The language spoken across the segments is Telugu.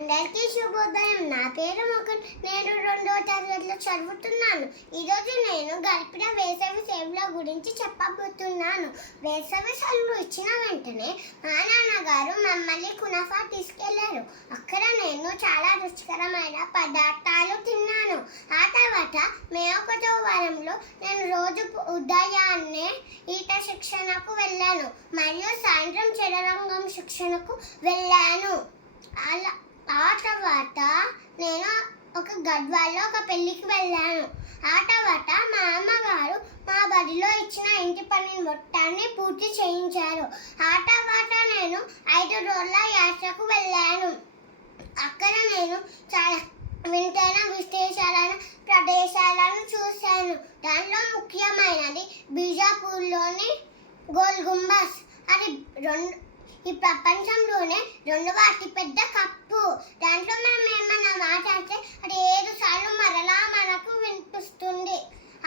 అందరికీ శుభోదయం. నా పేరు ముకుల్. నేను 2వ తరగతిలో చదువుతున్నాను. ఈరోజు నేను గడిపిన వేసవి సెలవుల గురించి చెప్పబోతున్నాను. వేసవి సెలవులు ఇచ్చిన వెంటనే మా నాన్నగారు మమ్మల్ని కునఫా తీసుకెళ్లారు. అక్కడ నేను చాలా రుచికరమైన పదార్థాలు తిన్నాను. ఆ తర్వాత మే 1వ వారంలో నేను రోజు ఉదయాన్నే ఈత శిక్షణకు వెళ్ళాను మరియు సాయంత్రం చదరంగం శిక్షణకు వెళ్ళాను. ఆ తర్వాత నేను గద్వాల్లో ఒక పెళ్ళికి వెళ్ళాను. ఆ తర్వాత మా అమ్మగారు మా బడిలో ఇచ్చిన ఇంటి పని మొత్తాన్ని పూర్తి చేయించారు. ఆ తర్వాత నేను 5 రోజుల యాత్రకు వెళ్ళాను. అక్కడ నేను చాలా వింతైన విశేషాలైన ప్రదేశాలను చూశాను. దానిలో ముఖ్యమైనది బీజాపూర్లోని గోల్ గుంబస్. అది ఈ ప్రపంచంలోనే 2వ అతిపెద్ద కప్పు. దాంట్లో మనం ఏమన్నా మాట్లాడితే అది 7 సార్లు మరలా మనకు వినిపిస్తుంది.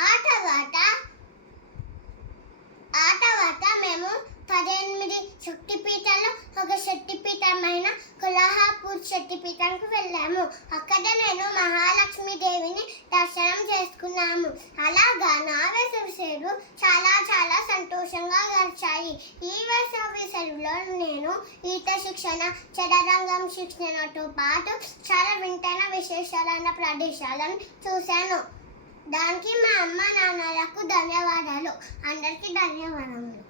ఆ తర్వాత మేము 18 శక్తిపీఠాల్లో ఒక శక్తిపీఠమైన కొల్హాపూర్ శక్తిపీఠానికి వెళ్ళాము. అక్కడ నేను మహాలక్ష్మీదేవిని దర్శనం చేసుకున్నాము. అలాగా నా వేసవి సెలవులు చాలా చాలా సంతోషంగా గడిచాయి. ఈ వేసవి సెలవులో నేను ఈత శిక్షణ, చదరంగం శిక్షణతో పాటు చాలా వింతైన విశేషాలైన ప్రదేశాలను చూశాను. దానికి మా అమ్మ నాన్నలకు ధన్యవాదాలు. అందరికీ ధన్యవాదములు.